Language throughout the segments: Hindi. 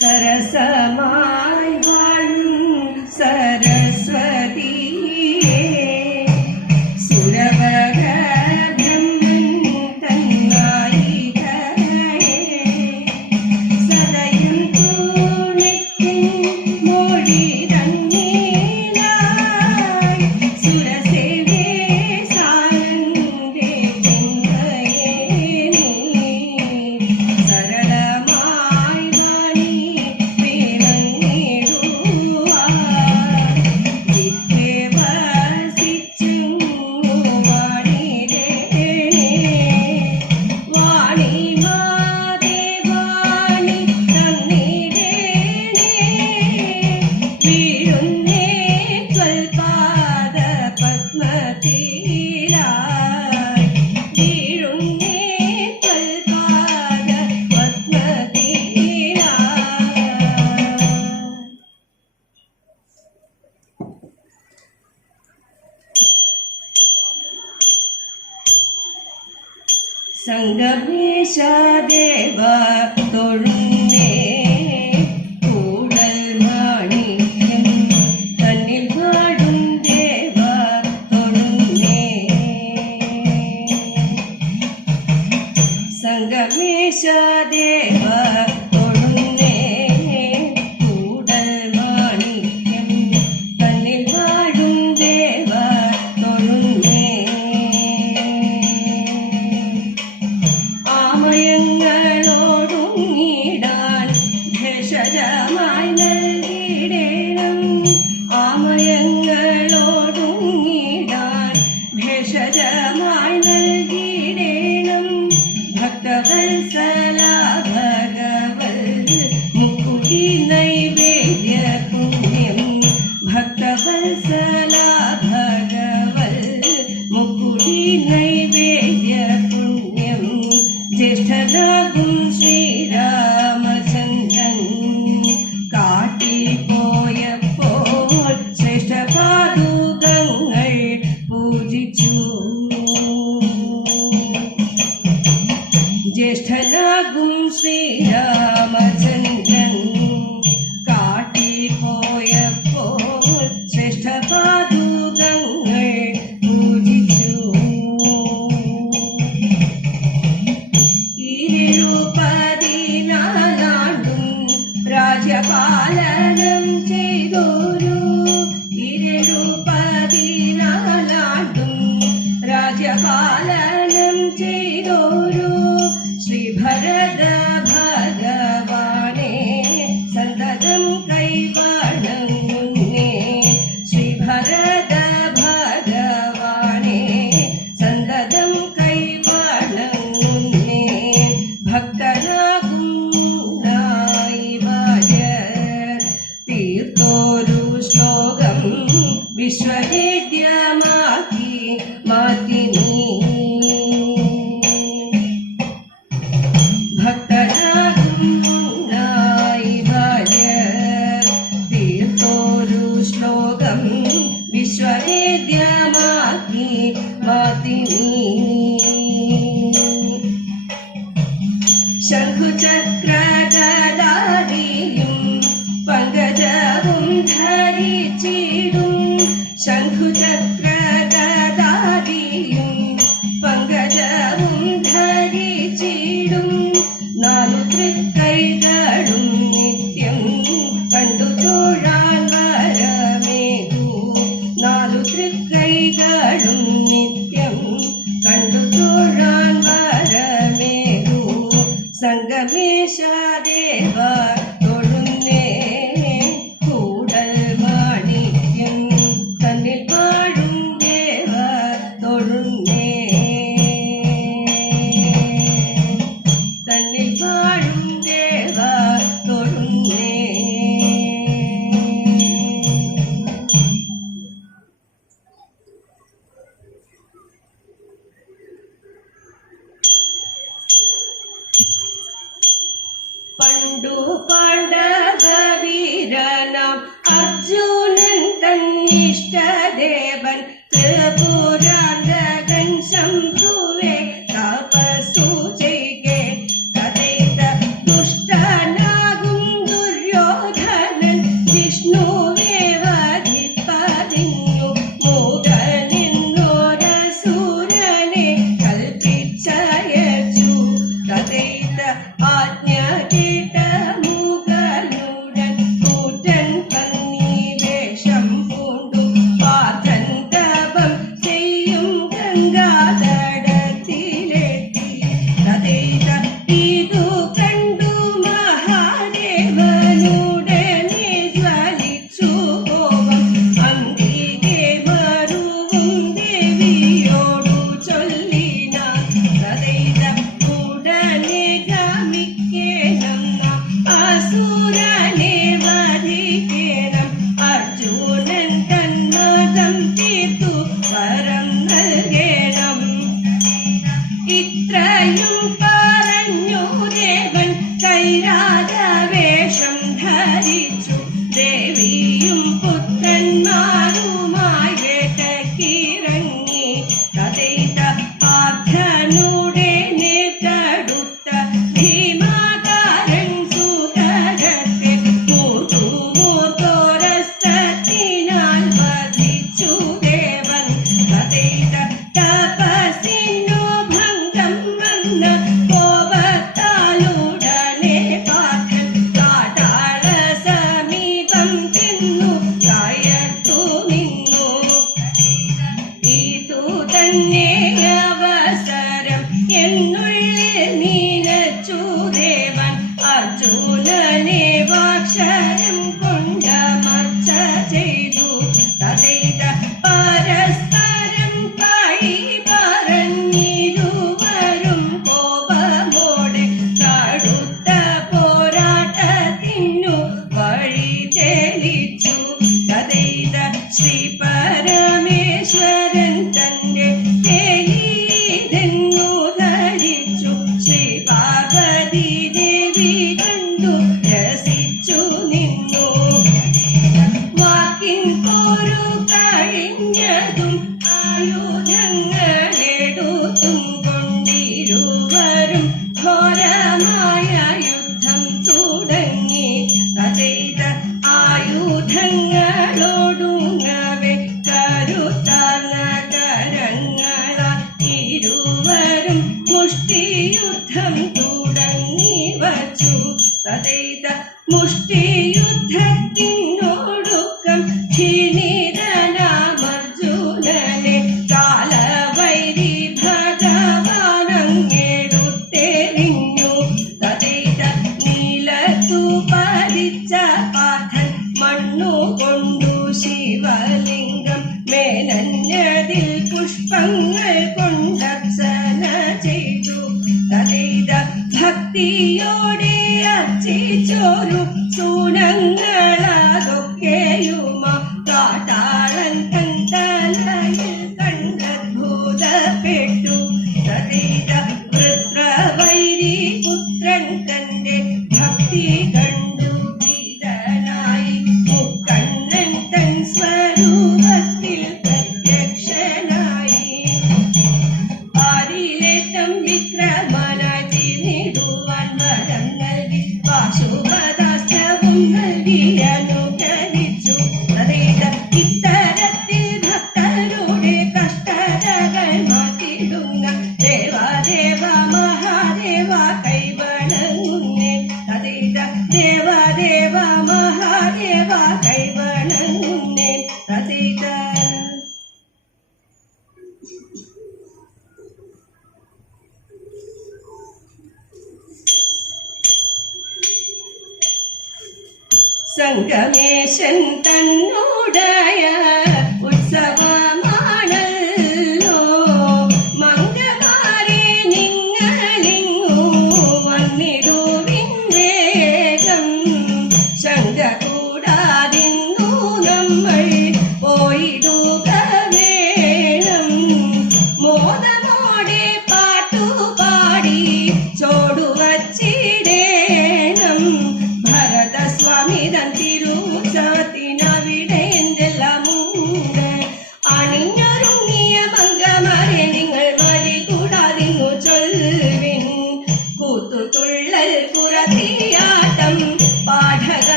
सरसमा സംഘമേശ തൊഴു. ख्याति കണ്ടു പാണ്ഡവീരനാം അർജുനൻ തന്നിഷ്ട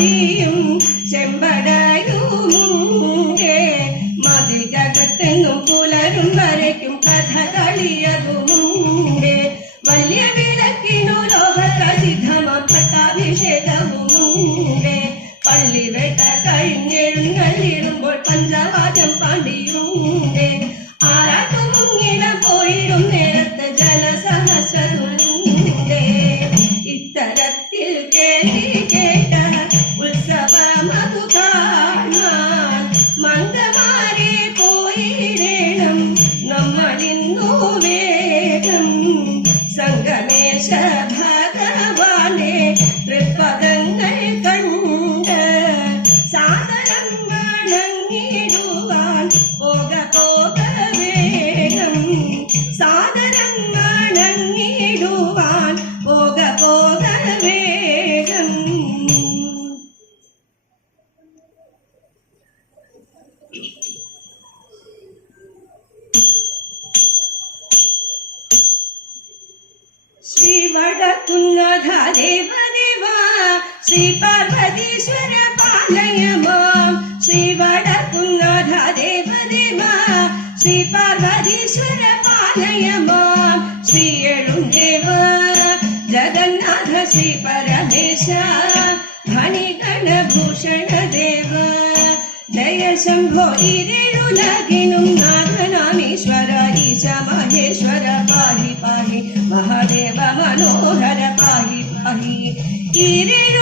அறியும் ಶ್ರೀ ವಡಕುನ್ನದ ದೇವ ದೇವ ಶ್ರೀ ಪಾರ್ವತೀಶ್ವರ ಪಾಲಯ ಮಾಂ ಶ್ರೀ ವಡಕುನ್ನದ ದೇವ ದೇವ ಶ್ರೀ ಪಾರ್ವತೀಶ್ವರ ಪಾಲಯ ಮಾಂ ಶ್ರೀ ಏಳು ದೇವ ಜಗನ್ನಾಥ ಶ್ರೀ ಪರಮೇಶ ಮಣಿಗಣ ಭೂಷಣ ದೇವ ಜಯ ಶಂಭೋ ಇರೇಳು ಲಗಿನು ನಾಗನಾಮೇಶ್ವರ ಈಶ ಮಹೇಶ್ವರ ಪಾಹಿ ಪಾಹಿ ಮಹಾ മനോഹരമായി ഇരുളു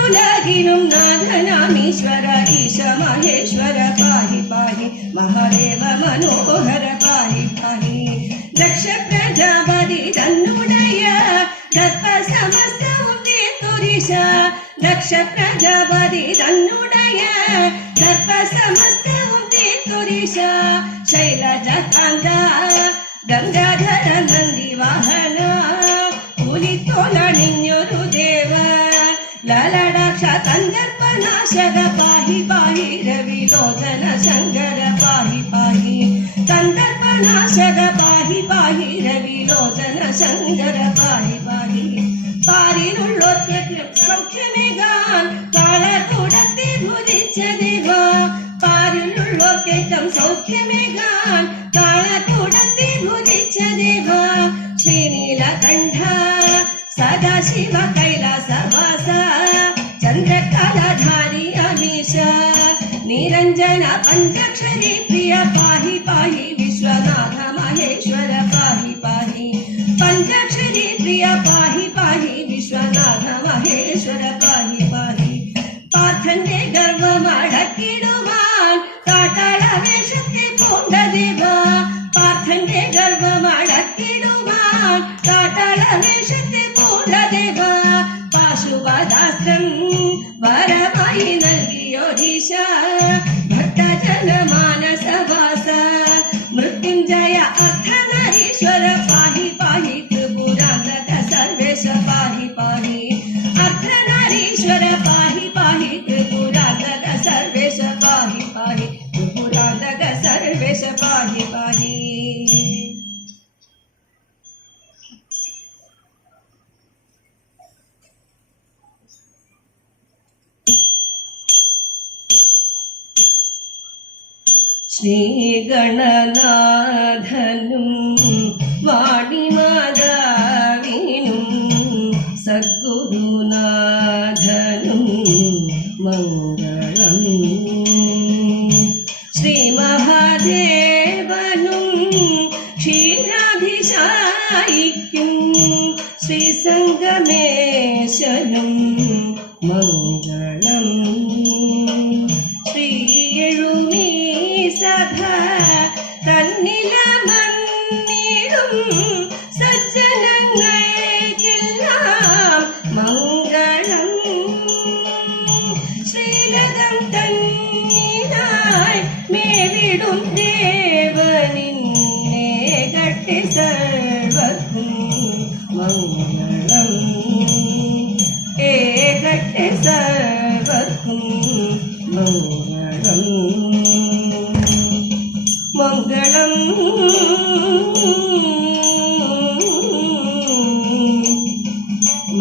षण्ढ सदाशिव कैलासवास चन्द्रकालधारी अमीश निरञ्जन पञ्चाक्षरी प्रिय पाहि पाहि ശ്രീഗണനാഥനും വാ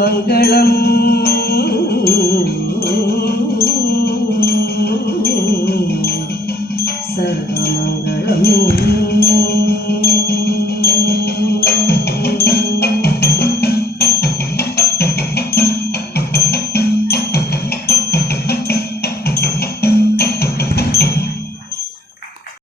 മംഗളം